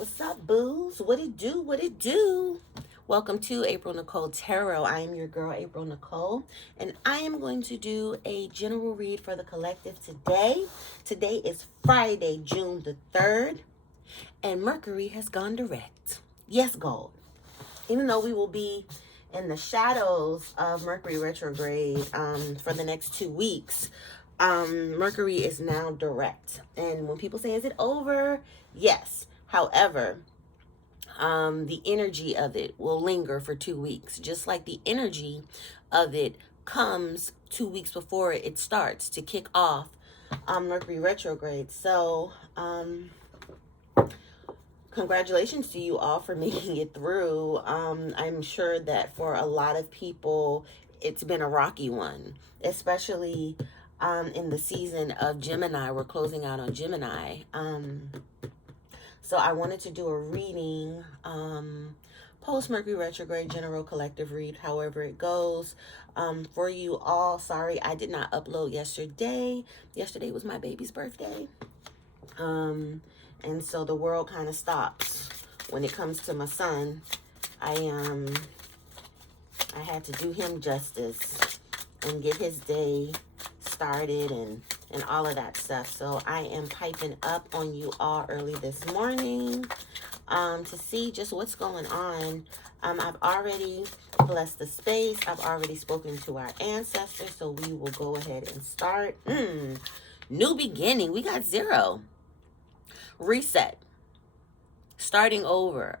What's up, booze? What it do? What it do? Welcome to a.Nichole Tarot. I am your girl, a.Nichole, and I am going to do a general read for the collective today. Today is Friday, June the 3rd, and Mercury has gone direct. Yes, gold. Even though we will be in the shadows of Mercury retrograde for the next 2 weeks, Mercury is now direct. And when people say, is it over? Yes. However, the energy of it will linger for 2 weeks, just like the energy of it comes 2 weeks before it starts to kick off Mercury retrograde. So, congratulations to you all for making it through. I'm sure that for a lot of people, it's been a rocky one, especially in the season of Gemini. We're closing out on Gemini. So I wanted to do a reading, post-Mercury retrograde, general collective read, however it goes. For you all, sorry I did not upload yesterday. Yesterday was my baby's birthday. And so the world kind of stops when it comes to my son. I had to do him justice and get his day started and all of that stuff. So I am piping up on you all early this morning to see just what's going on. I've already blessed the space. I've already spoken to our ancestors, so we will go ahead and start. New beginning. We got 0. Reset. Starting over.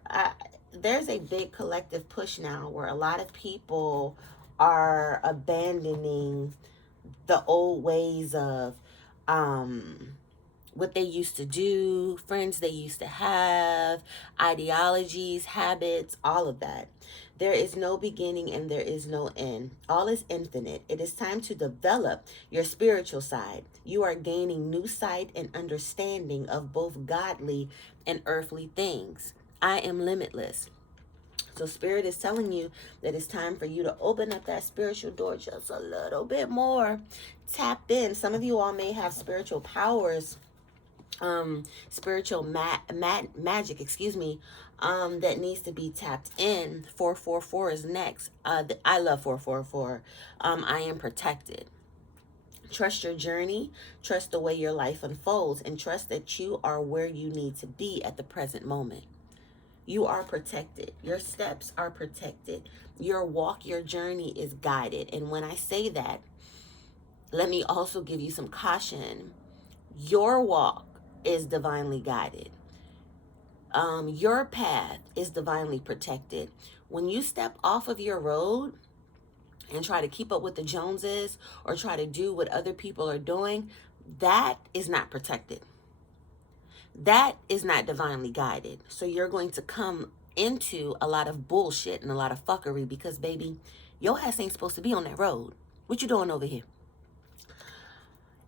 There's a big collective push now where a lot of people are abandoning the old ways of what they used to do, friends they used to have, ideologies, habits, all of that. There is no beginning and there is no end. All is infinite. It is time to develop your spiritual side. You are gaining new sight and understanding of both godly and earthly things. I am limitless. So Spirit is telling you that it's time for you to open up that spiritual door just a little bit more. Tap in. Some of you all may have spiritual powers, spiritual magic, that needs to be tapped in. 444 is next. I love 444. I am protected. Trust your journey. Trust the way your life unfolds, and trust that you are where you need to be at the present moment. You are protected. Your steps are protected. Your walk, your journey is guided. And when I say that, let me also give you some caution. Your walk is divinely guided. Your path is divinely protected. When you step off of your road and try to keep up with the Joneses or try to do what other people are doing, that is not protected. That is not divinely guided. So you're going to come into a lot of bullshit and a lot of fuckery because, baby, your ass ain't supposed to be on that road. What you doing over here?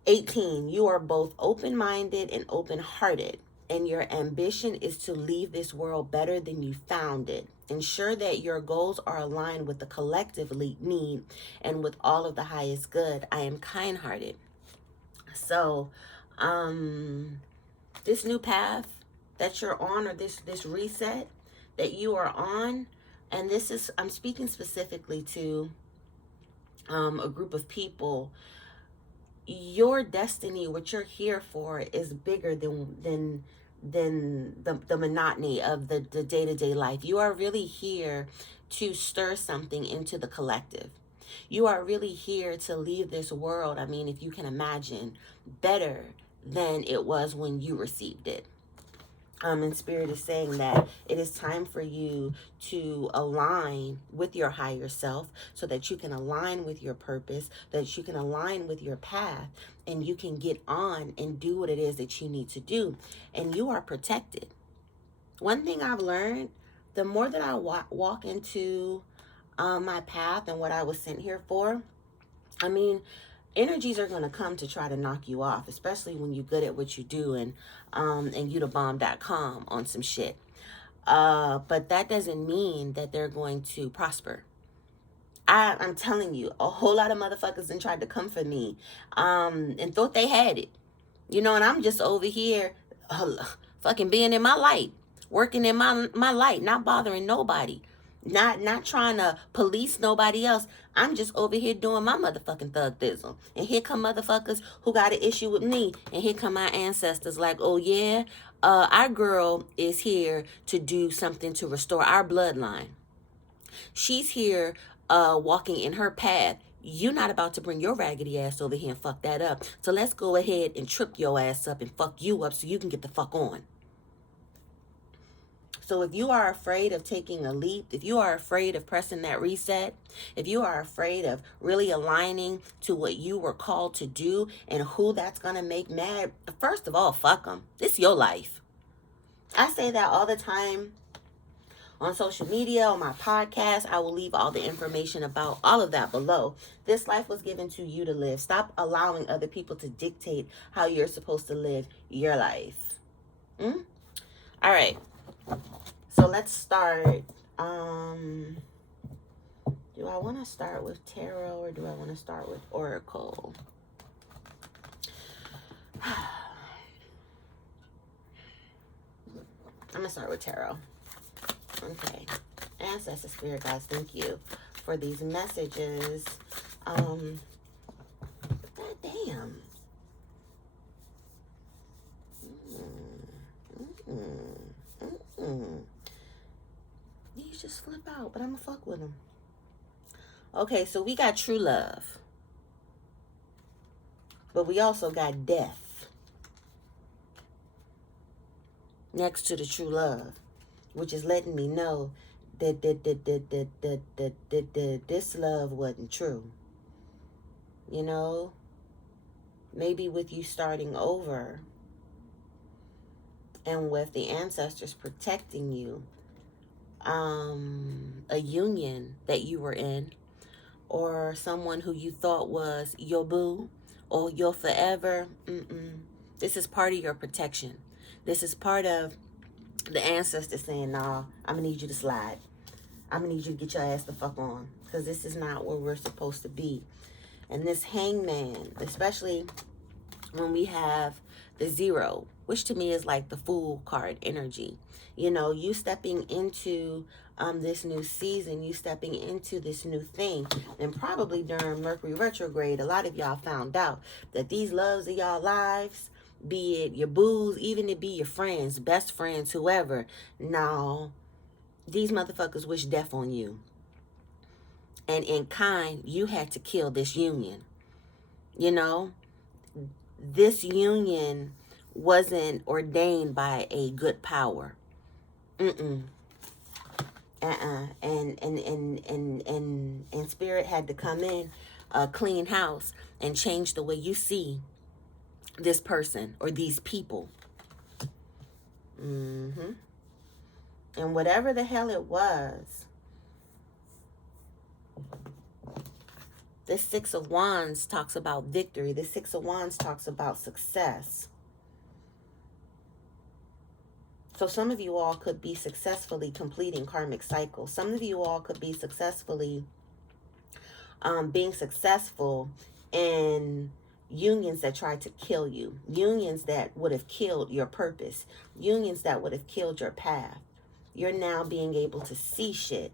18, you are both open-minded and open-hearted, and your ambition is to leave this world better than you found it. Ensure that your goals are aligned with the collective need and with all of the highest good. I am kind-hearted. So, this new path that you're on, or this reset that you are on, and this is, I'm speaking specifically to a group of people. Your destiny, what you're here for, is bigger than the monotony of the day-to-day life. You are really here to stir something into the collective. You are really here to leave this world, I mean, if you can imagine, better than it was when you received it. And Spirit is saying that it is time for you to align with your higher self so that you can align with your purpose, that you can align with your path, and you can get on and do what it is that you need to do. And you are protected. One thing I've learned, the more that I walk into my path and what I was sent here for, I mean, energies are going to come to try to knock you off, especially when you're good at what you do and youtobomb.com on some shit. But that doesn't mean that they're going to prosper. I'm telling you, a whole lot of motherfuckers then tried to come for me and thought they had it. You know, and I'm just over here fucking being in my light. working in my light, not bothering nobody, not trying to police nobody else. I'm just over here doing my motherfucking thugdism. And here come motherfuckers who got an issue with me. And here come my ancestors like, oh yeah, our girl is here to do something to restore our bloodline. She's here walking in her path. You're not about to bring your raggedy ass over here and fuck that up. So let's go ahead and trip your ass up and fuck you up so you can get the fuck on. So if you are afraid of taking a leap, if you are afraid of pressing that reset, if you are afraid of really aligning to what you were called to do and who that's going to make mad, first of all, fuck them. This is your life. I say that all the time on social media, on my podcast. I will leave all the information about all of that below. This life was given to you to live. Stop allowing other people to dictate how you're supposed to live your life. All right. So let's start. Do I want to start with tarot or do I want to start with oracle? I'm going to start with tarot. Okay. Ancestor spirit guys, thank you for these messages. God damn. These just flip out, but I'm gonna fuck with them. Okay, so we got true love. But we also got death next to the true love, which is letting me know that this love wasn't true. You know, maybe with you starting over and with the ancestors protecting you, a union that you were in, or someone who you thought was your boo or your forever. This is part of your protection. This is part of the ancestors saying, nah, I'm going to need you to slide. I'm going to need you to get your ass the fuck on, because this is not where we're supposed to be. And this hangman, especially when we have the 0, which to me is like the Fool card energy. You know, you stepping into this new season, you stepping into this new thing. And probably during Mercury retrograde, a lot of y'all found out that these loves of y'all lives, be it your boos, even it be your friends, best friends, whoever, no, these motherfuckers wish death on you. And in kind, you had to kill this union. You know, this union wasn't ordained by a good power. And spirit had to come in, clean house, and change the way you see this person or these people. And whatever the hell it was, the 6 of Wands talks about victory. The 6 of Wands talks about success. So some of you all could be successfully completing karmic cycles. Some of you all could be successfully being successful in unions that tried to kill you. Unions that would have killed your purpose. Unions that would have killed your path. You're now being able to see shit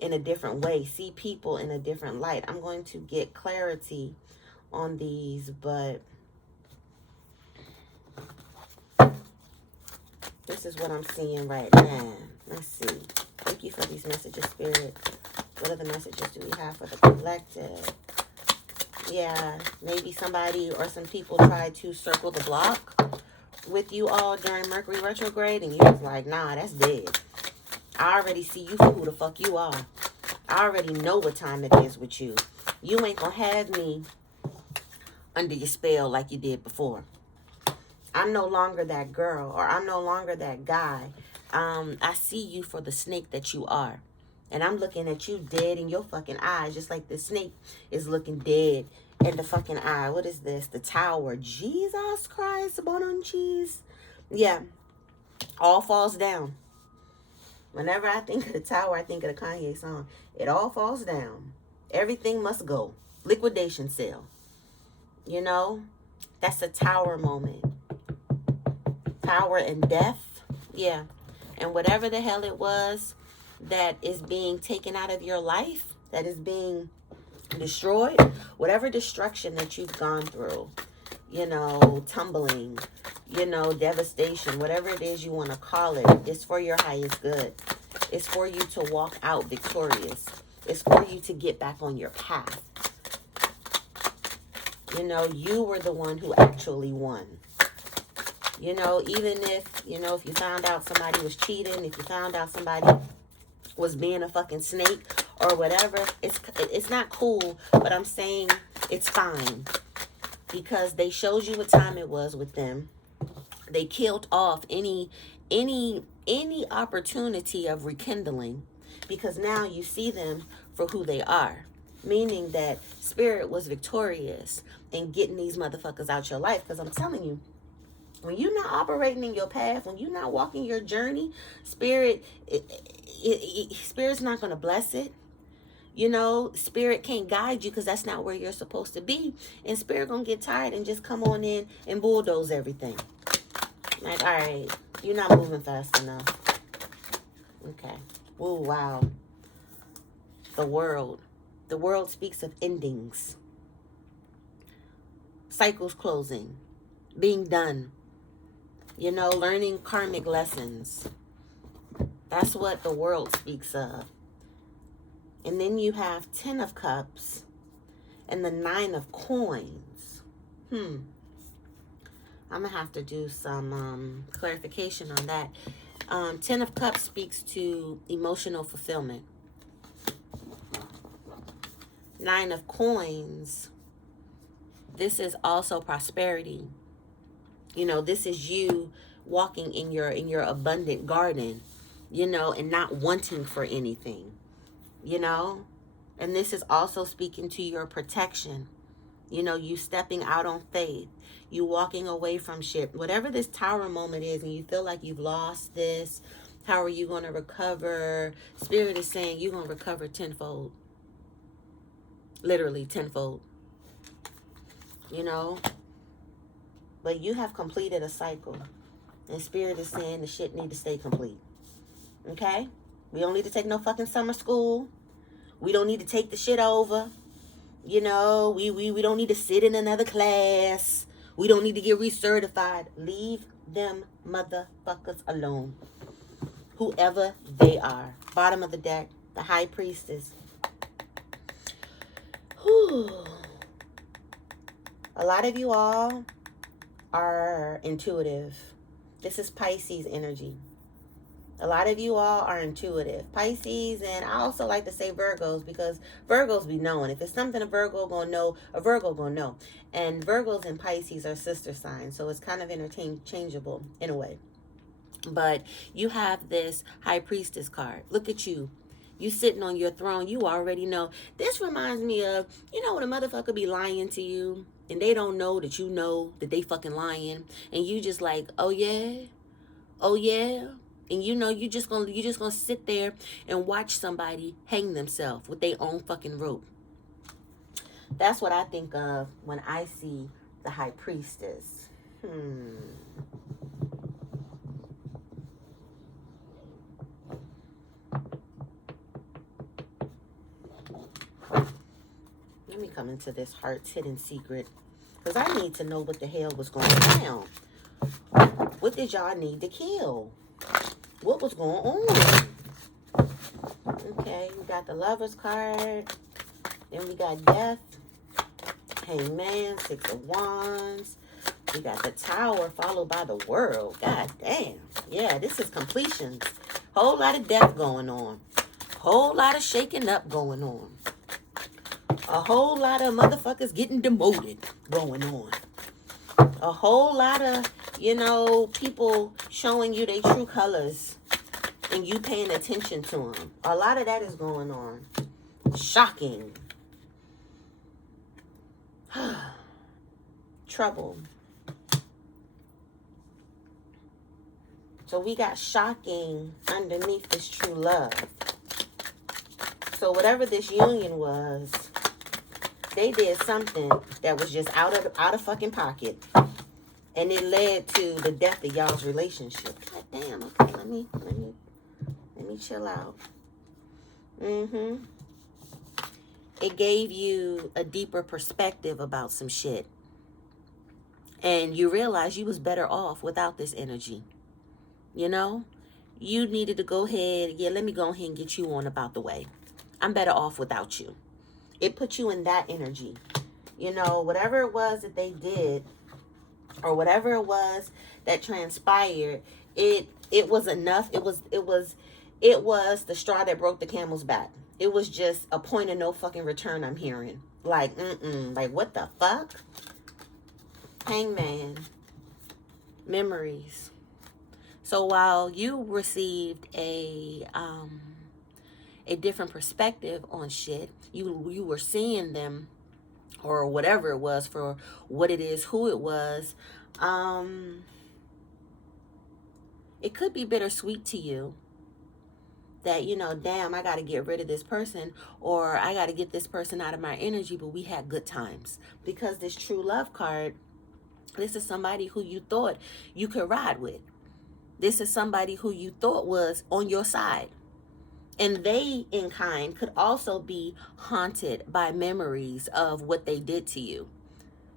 in a different way. See people in a different light. I'm going to get clarity on these, but this is what I'm seeing right now. Let's see. Thank you for these messages, Spirit. What other messages do we have for the collective? Yeah, maybe somebody or some people tried to circle the block with you all during Mercury retrograde, and you was like, nah, that's dead. I already see you for who the fuck you are. I already know what time it is with you. You ain't gonna have me under your spell like you did before. I'm no longer that girl, or I'm no longer that guy. I see you for the snake that you are. And I'm looking at you dead in your fucking eyes, just like the snake is looking dead in the fucking eye. What is this? The Tower. Jesus Christ, bon on cheese. Yeah. All falls down. Whenever I think of the Tower, I think of the Kanye song. It all falls down. Everything must go. Liquidation sale. You know? That's a Tower moment. Power and death. Yeah. And whatever the hell it was that is being taken out of your life, that is being destroyed, whatever destruction that you've gone through, you know, tumbling, you know, devastation, whatever it is you want to call it, it's for your highest good. It's for you to walk out victorious. It's for you to get back on your path. You know, you were the one who actually won. You know, even if, you know, if you found out somebody was cheating, if you found out somebody was being a fucking snake or whatever, it's not cool, but I'm saying it's fine. Because they showed you what time it was with them. They killed off any opportunity of rekindling, because now you see them for who they are. Meaning that spirit was victorious in getting these motherfuckers out your life. Because I'm telling you, when you're not operating in your path, when you're not walking your journey, spirit's not going to bless it. You know, spirit can't guide you because that's not where you're supposed to be. And spirit gonna get tired and just come on in and bulldoze everything. Like, all right, you're not moving fast enough. Okay. Oh, wow. The world speaks of endings. Cycles closing. Being done. You know, learning karmic lessons. That's what the world speaks of. And then you have 10 of Cups and the 9 of Coins. I'm going to have to do some clarification on that. 10 of Cups speaks to emotional fulfillment. 9 of Coins, this is also prosperity. You know, this is you walking in your abundant garden, you know, and not wanting for anything. You know, and this is also speaking to your protection. You know, you stepping out on faith, you walking away from shit, whatever this tower moment is, and you feel like you've lost this. How are you going to recover? Spirit is saying you're going to recover tenfold, literally tenfold, you know, but you have completed a cycle, and spirit is saying the shit need to stay complete. Okay. We don't need to take no fucking summer school. We don't need to take the shit over. You know, we don't need to sit in another class. We don't need to get recertified. Leave them motherfuckers alone. Whoever they are. Bottom of the deck, the High Priestess. Whew. A lot of you all are intuitive. This is Pisces energy. A lot of you all are intuitive. Pisces, and I also like to say Virgos, because Virgos be knowing. If it's something a Virgo gonna know, a Virgo gonna know. And Virgos and Pisces are sister signs, so it's kind of interchangeable in a way. But you have this High Priestess card. Look at you. You sitting on your throne. You already know. This reminds me of, you know, when a motherfucker be lying to you, and they don't know that you know that they fucking lying, and you just like, oh yeah, oh yeah. And you know, you just gonna sit there and watch somebody hang themselves with their own fucking rope. That's what I think of when I see the High Priestess. Let me come into this heart's hidden secret, because I need to know what the hell was going down. What did y'all need to kill? What was going on? Okay, we got the Lover's card. Then we got Death. Hangman, 6 of Wands. We got the Tower followed by the World. God damn. Yeah, this is completions. Whole lot of death going on. Whole lot of shaking up going on. A whole lot of motherfuckers getting demoted going on. A whole lot of, you know, people showing you their true colors and you paying attention to them. A lot of that is going on. Shocking. Trouble. So we got shocking underneath this true love. So whatever this union was, they did something that was just out of fucking pocket. And it led to the death of y'all's relationship. God damn, okay, let me chill out. It gave you a deeper perspective about some shit. And you realize you was better off without this energy. You know? You needed to go ahead, yeah, let me go ahead and get you on about the way. I'm better off without you. It put you in that energy. You know, whatever it was that they did, or whatever it was that transpired, it was enough. It was the straw that broke the camel's back. It was just a point of no fucking return, I'm hearing. Like, like, what the fuck? Hangman. Memories. So while you received a different perspective on shit, you were seeing them, or whatever it was, for what it is, who it was. It could be bittersweet to you that, you know, damn, I got to get rid of this person, or I got to get this person out of my energy, but we had good times. Because this true love card, this is somebody who you thought you could ride with. This is somebody who you thought was on your side. And they, in kind, could also be haunted by memories of what they did to you.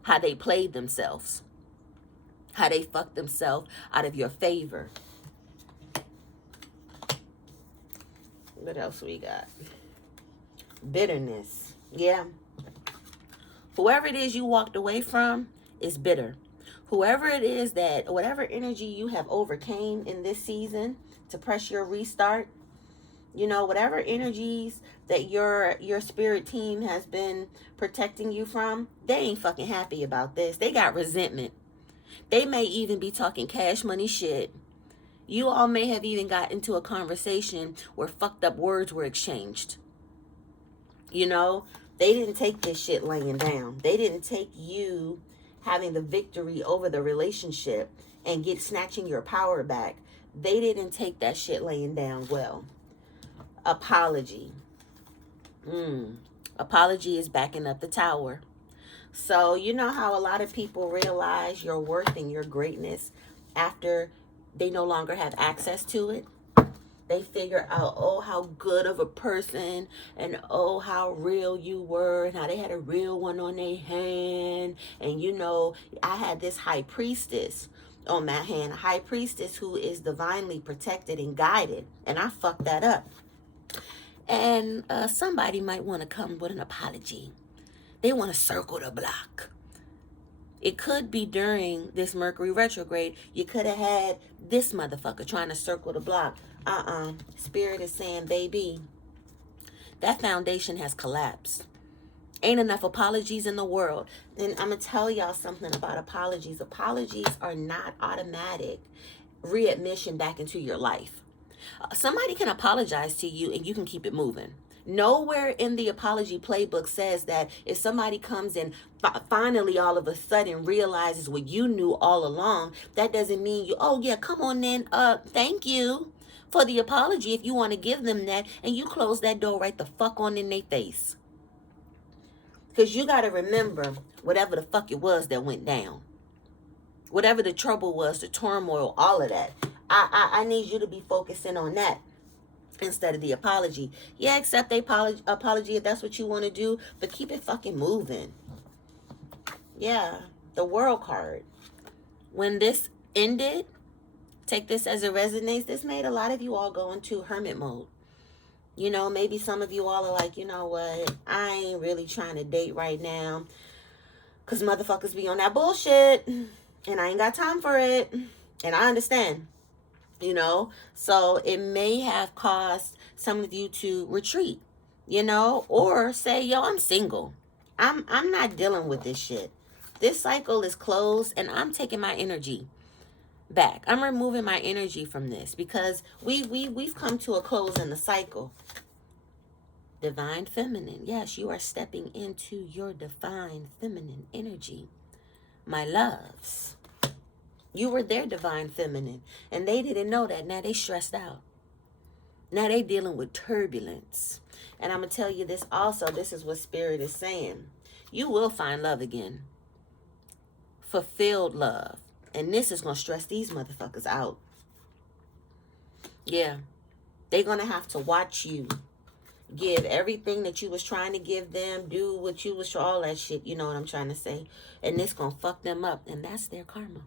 How they played themselves. How they fucked themselves out of your favor. What else we got? Bitterness. Yeah. Whoever it is you walked away from is bitter. Whoever it is that, whatever energy you have overcame in this season to press your restart, you know, whatever energies that your spirit team has been protecting you from, they ain't fucking happy about this. They got resentment. They may even be talking cash money shit. You all may have even got into a conversation where fucked up words were exchanged. You know, they didn't take this shit laying down. They didn't take you having the victory over the relationship and snatching your power back. They didn't take that shit laying down well. Apology. Apology is backing up the tower. So you know how a lot of people realize your worth and your greatness after they no longer have access to it? They figure out, oh, how good of a person, and oh, how real you were, and how they had a real one on their hand. And you know, I had this high priestess on my hand, a high priestess who is divinely protected and guided, and I fucked that up. And somebody might want to come with an apology. They want to circle the block. It could be during this Mercury retrograde. You could have had this motherfucker trying to circle the block. Spirit is saying, baby, that foundation has collapsed. Ain't enough apologies in the world. And I'm going to tell y'all something about apologies. Apologies are not automatic readmission back into your life. Somebody can apologize to you and you can keep it moving. Nowhere in the apology playbook says that if somebody comes and finally all of a sudden realizes what you knew all along, that doesn't mean you, oh yeah, come on then, thank you for the apology if you want to give them that, and you close that door right the fuck on in their face. Because you got to remember whatever the fuck it was that went down. Whatever the trouble was, the turmoil, all of that. I need you to be focusing on that instead of the apology. Yeah, accept the apology if that's what you want to do, but keep it fucking moving. Yeah, the World card. When this ended, take this as it resonates. This made a lot of you all go into hermit mode. You know, maybe some of you all are like, you know what, I ain't really trying to date right now because motherfuckers be on that bullshit and I ain't got time for it. And I understand. You know, so it may have caused some of you to retreat, you know, or say, yo, I'm single. I'm not dealing with this shit. This cycle is closed and I'm taking my energy back. I'm removing my energy from this because we've come to a close in the cycle. Divine feminine. Yes, you are stepping into your divine feminine energy. My loves. You were their divine feminine, and they didn't know that. Now they stressed out. Now they dealing with turbulence. And I'm going to tell you this also. This is what Spirit is saying. You will find love again. Fulfilled love. And this is going to stress these motherfuckers out. Yeah. They're going to have to watch you give everything that you was trying to give them, do what you was, all that shit, you know what I'm trying to say. And it's going to fuck them up. And that's their karma.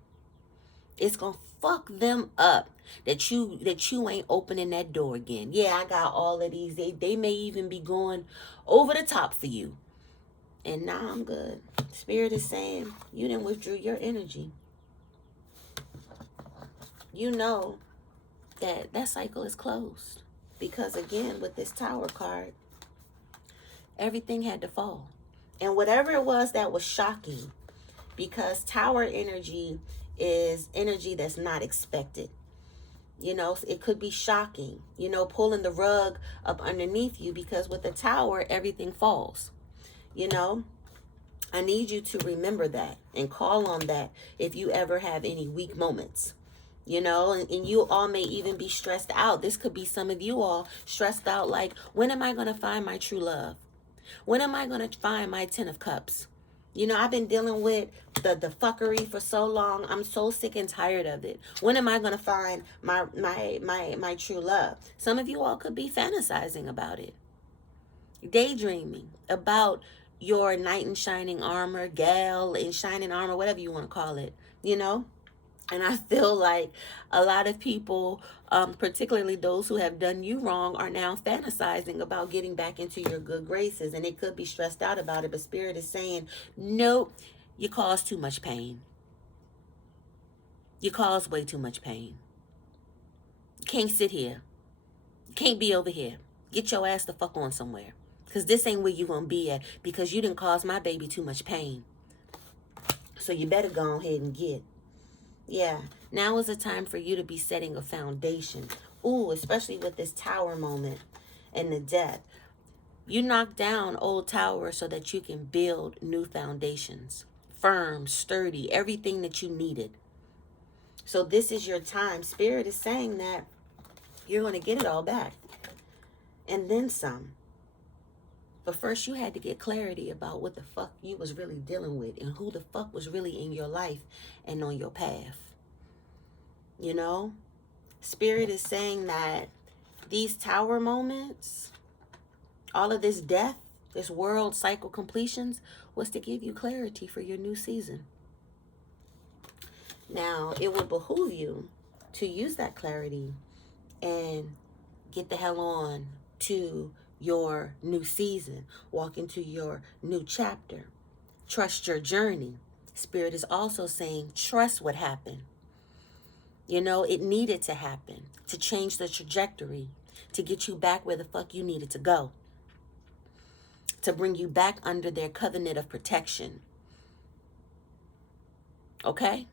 It's going to fuck them up that you ain't opening that door again. Yeah, I got all of these. They may even be going over the top for you. And now I'm good. Spirit is saying, you didn't withdrew your energy. You know that cycle is closed. Because again, with this Tower card, everything had to fall. And whatever it was that was shocking, because Tower energy is energy that's not expected. You know, it could be shocking, you know, pulling the rug up underneath you, because with the Tower, everything falls. You know, I need you to remember that and call on that if you ever have any weak moments. You know, and you all may even be stressed out. This could be some of you all stressed out, like, when am I going to find my true love? When am I going to find my 10 of cups? You know, I've been dealing with the fuckery for so long. I'm so sick and tired of it. When am I going to find my true love? Some of you all could be fantasizing about it. Daydreaming about your knight in shining armor, gal in shining armor, whatever you want to call it, you know? And I feel like a lot of people, particularly those who have done you wrong, are now fantasizing about getting back into your good graces. And they could be stressed out about it. But Spirit is saying, nope, you cause too much pain. You cause way too much pain. You can't sit here. You can't be over here. Get your ass the fuck on somewhere. Because this ain't where you want to be at. Because you didn't cause my baby too much pain. So you better go ahead and get. Yeah, now is the time for you to be setting a foundation. Ooh, especially with this Tower moment and the death. You knock down old towers so that you can build new foundations. Firm, sturdy, everything that you needed. So this is your time. Spirit is saying that you're going to get it all back. And then some. But first you had to get clarity about what the fuck you was really dealing with and who the fuck was really in your life and on your path. You know, Spirit is saying that these Tower moments, all of this death, this world cycle completions, was to give you clarity for your new season. Now, it would behoove you to use that clarity and get the hell on to your new season. Walk into your new chapter. Trust your journey. Spirit is also saying, trust what happened. You know, it needed to happen to change the trajectory, to get you back where the fuck you needed to go, to bring you back under their covenant of protection. Okay?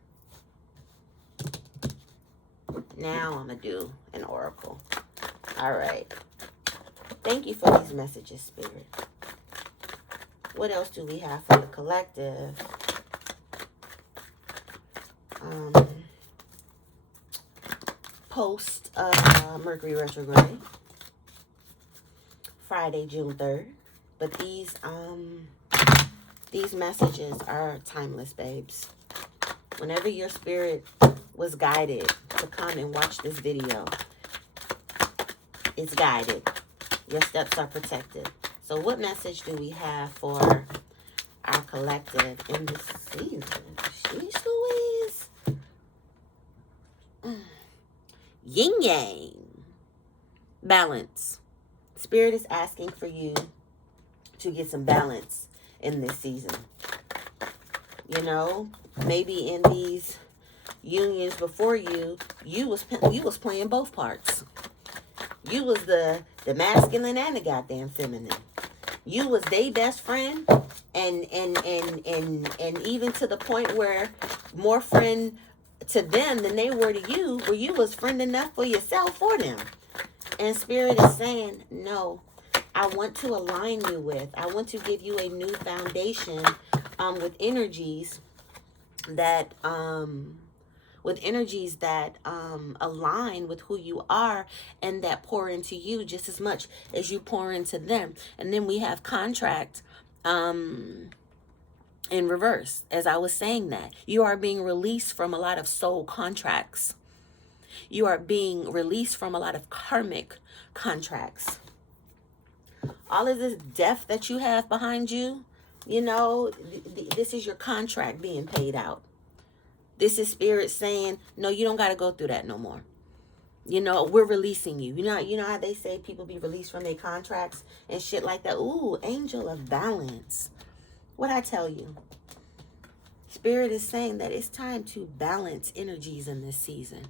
Now I'm going to do an oracle. All right. Thank you for these messages, Spirit. What else do we have for the collective? Post Mercury retrograde, Friday, June 3rd. But these messages are timeless, babes. Whenever your spirit was guided to come and watch this video, it's guided. Your steps are protected. So what message do we have for our collective in this season? Sheesh Louise. Yin yang. Balance. Spirit is asking for you to get some balance in this season. You know, maybe in these unions before you was playing both parts. You was the masculine and the goddamn feminine. You was their best friend, and even to the point where more friend to them than they were to you, where you was friend enough for yourself for them. And Spirit is saying, no, I want to align you with. I want to give you a new foundation with energies that align with who you are and that pour into you just as much as you pour into them. And then we have contract in reverse. As I was saying, that you are being released from a lot of soul contracts. You are being released from a lot of karmic contracts. All of this death that you have behind you, you know, this is your contract being paid out. This is spirit saying, no, you don't got to go through that no more. You know, we're releasing you. You know how they say people be released from their contracts and shit like that. Ooh, angel of balance. What I tell you? Spirit is saying that it's time to balance energies in this season.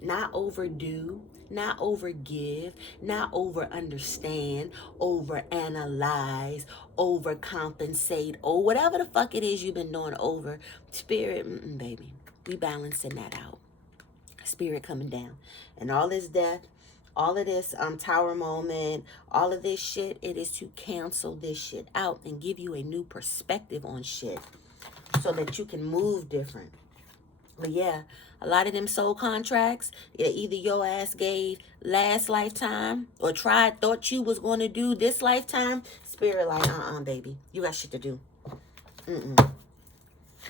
Not overdo, not overgive, not over understand, over analyze, overcompensate, or whatever the fuck it is you've been doing over. Spirit, baby, we balancing that out. Spirit coming down. And all this death, all of this tower moment, all of this shit, it is to cancel this shit out and give you a new perspective on shit so that you can move different. But yeah, a lot of them soul contracts, either your ass gave last lifetime or thought you was going to do this lifetime. Spirit like, baby, you got shit to do.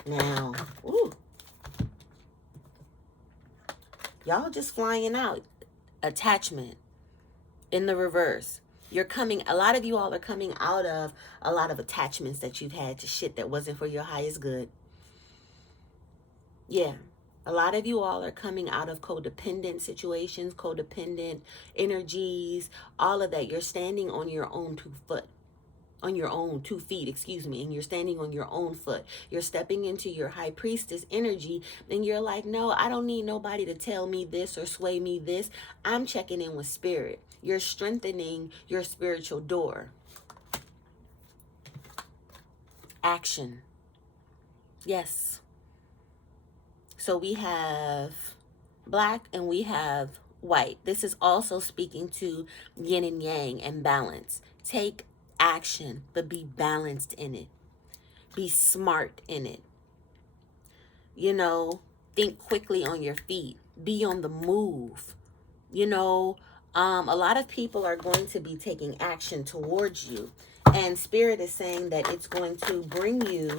Now, ooh. Y'all just flying out. Attachment in the reverse. A lot of you all are coming out of a lot of attachments that you've had to shit that wasn't for your highest good. Yeah. A lot of you all are coming out of codependent situations, codependent energies, all of that. You're standing on your own 2 feet, and you're standing on your own foot. You're stepping into your high priestess energy, and you're like, no, I don't need nobody to tell me this or sway me this. I'm checking in with spirit. You're strengthening your spiritual door. Action. Yes. So we have black and we have white. This is also speaking to yin and yang and balance. Take action, but be balanced in it. Be smart in it. You know, think quickly on your feet. Be on the move. You know, a lot of people are going to be taking action towards you. And Spirit is saying that it's going to bring you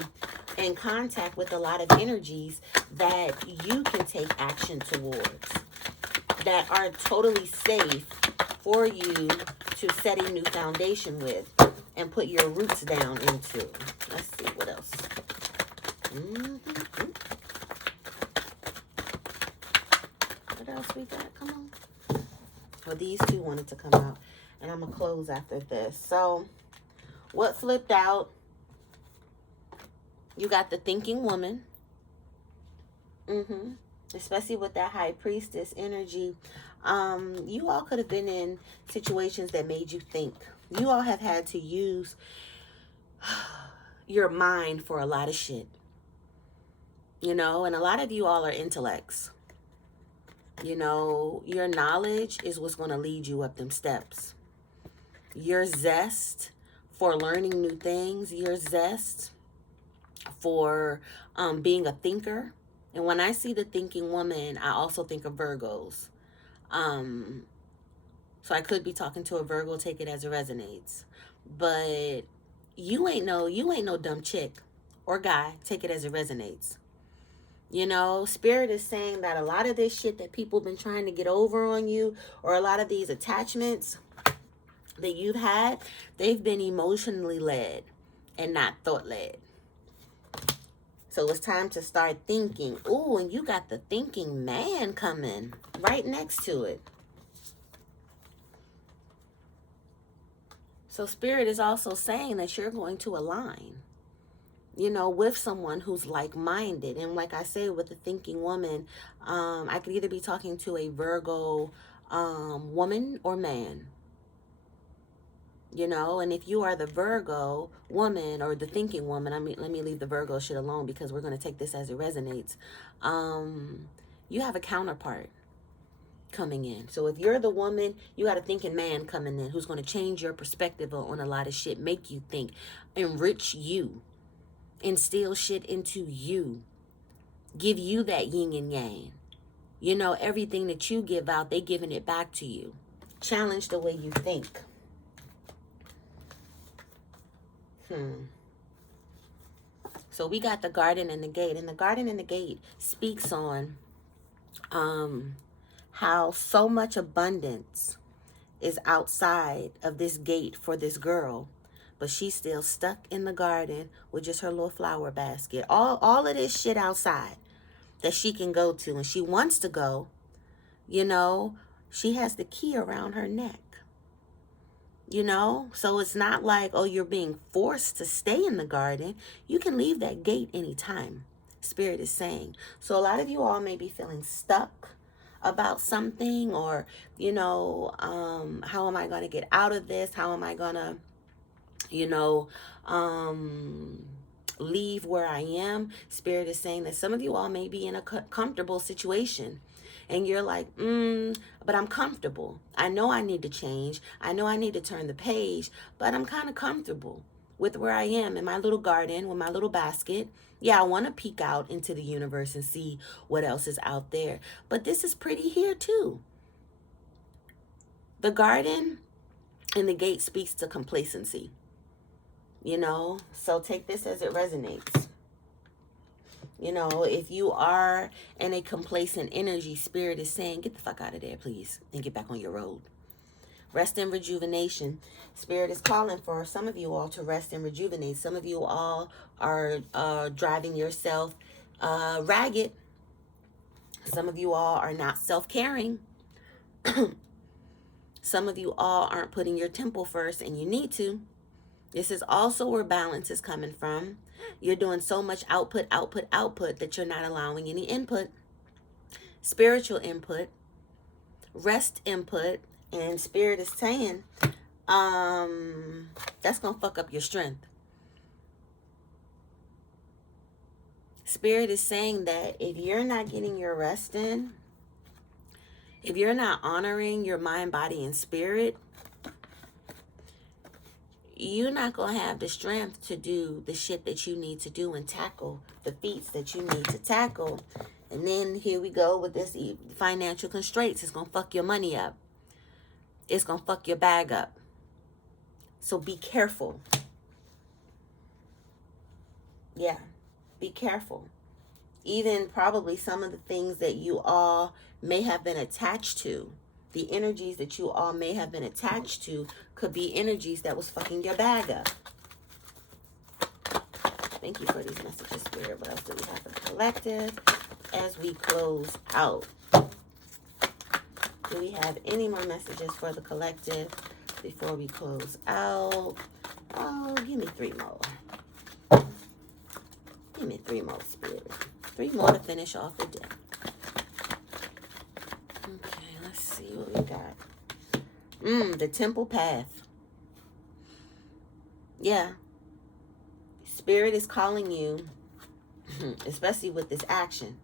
in contact with a lot of energies that you can take action towards, that are totally safe for you to set a new foundation with and put your roots down into. Let's see what else. What else we got? Come on. Well, these two wanted to come out, and I'm going to close after this. So, what flipped out? You got the thinking woman. Especially with that high priestess energy. You all could have been in situations that made you think. You all have had to use your mind for a lot of shit. You know, and a lot of you all are intellects. You know, your knowledge is what's going to lead you up them steps. Your zest for learning new things, your zest for being a thinker. And when I see the thinking woman, I also think of Virgos. So I could be talking to a Virgo, take it as it resonates. But you ain't no dumb chick or guy, take it as it resonates. You know, Spirit is saying that a lot of this shit that people have been trying to get over on you, or a lot of these attachments that you've had, they've been emotionally led and not thought led. So it's time to start thinking. Ooh, and you got the thinking man coming right next to it. So Spirit is also saying that you're going to align, you know, with someone who's like-minded. And like I say, with the thinking woman, I could either be talking to a Virgo woman or man. You know, and if you are the Virgo woman or the thinking woman, I mean, let me leave the Virgo shit alone because we're going to take this as it resonates. You have a counterpart coming in. So if you're the woman, you got a thinking man coming in who's going to change your perspective on a lot of shit, make you think, enrich you, instill shit into you, give you that yin and yang. You know, everything that you give out, they giving it back to you. Challenge the way you think. So we got the garden and the gate. And the garden and the gate speaks on how so much abundance is outside of this gate for this girl, but she's still stuck in the garden with just her little flower basket. All of this shit outside that she can go to, and she wants to go, you know, she has the key around her neck. You know, so it's not like, oh, you're being forced to stay in the garden. You can leave that gate anytime, Spirit is saying. So a lot of you all may be feeling stuck about something, or, you know, how am I going to get out of this? How am I going to, you know, leave where I am? Spirit is saying that some of you all may be in a comfortable situation. And you're like, but I'm comfortable. I know I need to change. I know I need to turn the page, but I'm kind of comfortable with where I am in my little garden with my little basket. Yeah, I want to peek out into the universe and see what else is out there. But this is pretty here too. The garden and the gate speaks to complacency. You know, so take this as it resonates. You know, if you are in a complacent energy, Spirit is saying, get the fuck out of there, please, and get back on your road. Rest and rejuvenation. Spirit is calling for some of you all to rest and rejuvenate. Some of you all are driving yourself ragged. Some of you all are not self-caring. Some of you all aren't putting your temple first, and you need to. This is also where balance is coming from. You're doing so much output that you're not allowing any input. Spiritual input, rest input, and Spirit is saying, that's going to fuck up your strength. Spirit is saying that if you're not getting your rest in, if you're not honoring your mind, body, and spirit, you're not going to have the strength to do the shit that you need to do and tackle the feats that you need to tackle. And then here we go with this financial constraints. It's going to fuck your money up. It's going to fuck your bag up. So be careful. Yeah, be careful. Even probably some of the things that you all may have been attached to, the energies that you all may have been attached to, could be energies that was fucking your bag up. Thank you for these messages, Spirit. What else do we have for the collective as we close out? Do we have any more messages for the collective before we close out? Oh, give me 3 more. Give me 3 more, Spirit. 3 more to finish off the day. Okay, let's see what we got. The temple path. Yeah. Spirit is calling you, especially with this action.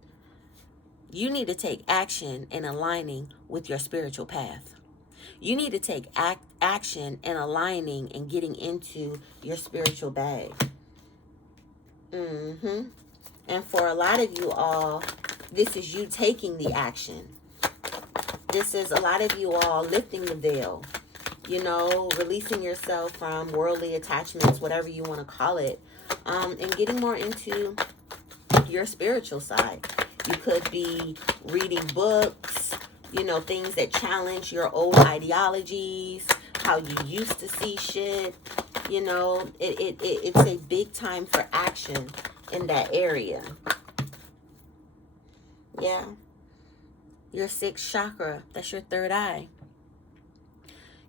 You need to take action in aligning with your spiritual path. You need to take action in aligning and getting into your spiritual bag. And for a lot of you all, this is you taking the action. This is a lot of you all lifting the veil, you know, releasing yourself from worldly attachments, whatever you want to call it, and getting more into your spiritual side. You could be reading books, you know, things that challenge your old ideologies, how you used to see shit. You know, it's a big time for action in that area. Yeah. Your 6th chakra, that's your 3rd eye.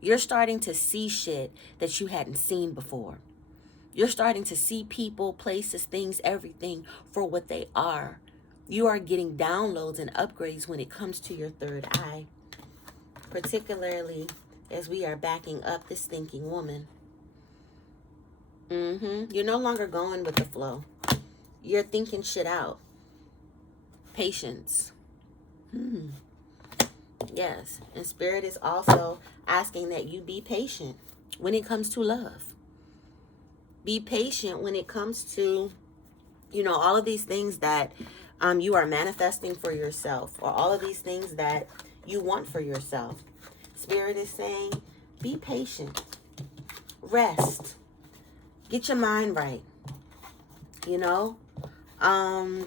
You're starting to see shit that you hadn't seen before. You're starting to see people, places, things, everything for what they are. You are getting downloads and upgrades when it comes to your 3rd eye. Particularly as we are backing up this thinking woman. You're no longer going with the flow. You're thinking shit out. Patience. Yes. And Spirit is also asking that you be patient when it comes to love. Be patient when it comes to, you know, all of these things that you are manifesting for yourself, or all of these things that you want for yourself. Spirit is saying, be patient. Rest. Get your mind right. You know,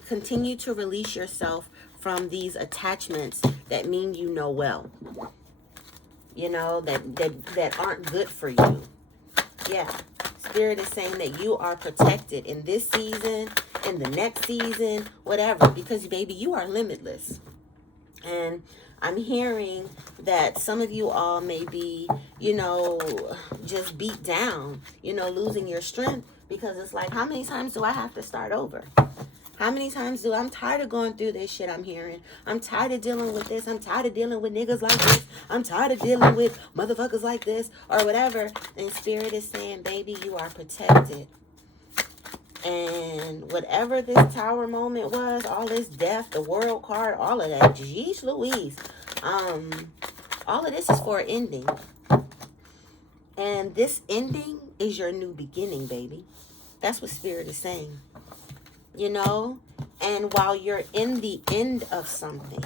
continue to release yourself from these attachments that mean you know well. You know, that aren't good for you. Yeah. Spirit is saying that you are protected in this season, in the next season, whatever, because baby, you are limitless. And I'm hearing that some of you all may be, you know, just beat down, you know, losing your strength, because it's like, how many times do I have to start over? How many times I'm tired of going through this shit I'm hearing. I'm tired of dealing with this. I'm tired of dealing with niggas like this. I'm tired of dealing with motherfuckers like this or whatever. And Spirit is saying, baby, you are protected. And whatever this Tower moment was, all this death, the World card, all of that, jeez Louise. All of this is for an ending. And this ending is your new beginning, baby. That's what Spirit is saying. You know, and while you're in the end of something,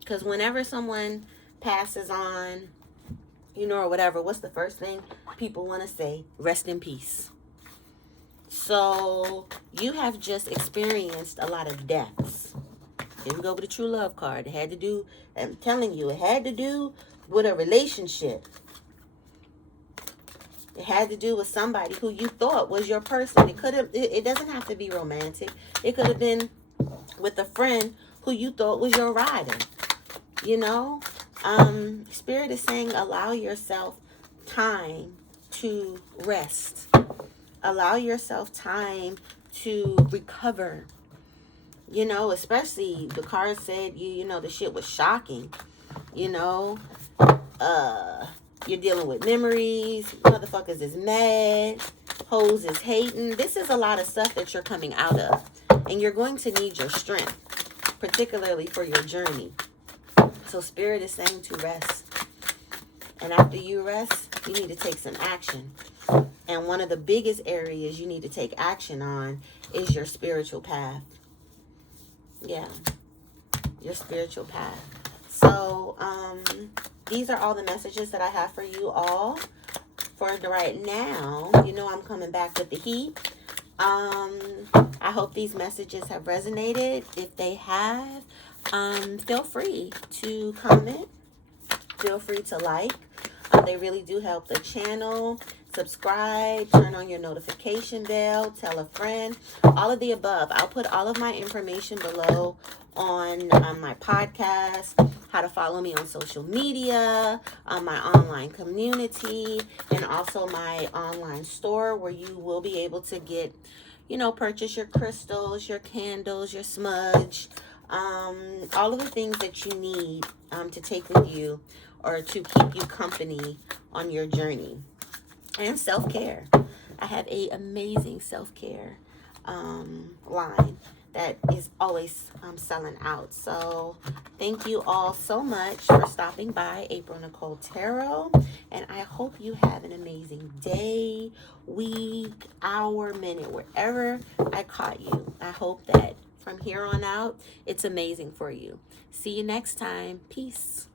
because whenever someone passes on, you know, or whatever, what's the first thing people want to say? Rest in peace. So you have just experienced a lot of deaths. Here we go with the true love card. It had to do, I'm telling you, it had to do with a relationship. It had to do with somebody who you thought was your person. It could have. It doesn't have to be romantic. It could have been with a friend who you thought was your rider. You know, Spirit is saying, allow yourself time to rest. Allow yourself time to recover. You know, especially the card said you know the shit was shocking. You know, you're dealing with memories. Motherfuckers is mad. Hoes is hating. This is a lot of stuff that you're coming out of. And you're going to need your strength, particularly for your journey. So Spirit is saying to rest. And after you rest, you need to take some action. And one of the biggest areas you need to take action on is your spiritual path. Yeah. Your spiritual path. So, these are all the messages that I have for you all for right now. You know I'm coming back with the heat. I hope these messages have resonated. If they have, feel free to comment. Feel free to like. They really do help the channel. Subscribe, turn on your notification bell, tell a friend, all of the above. I'll put all of my information below on my podcast, how to follow me on social media, my online community, and also my online store where you will be able to get, you know, purchase your crystals, your candles, your smudge, all of the things that you need to take with you or to keep you company on your journey. And self-care. I have a amazing self-care line that is always selling out. So thank you all so much for stopping by a.Nichole Tarot. And I hope you have an amazing day, week, hour, minute, wherever I caught you. I hope that from here on out, it's amazing for you. See you next time. Peace.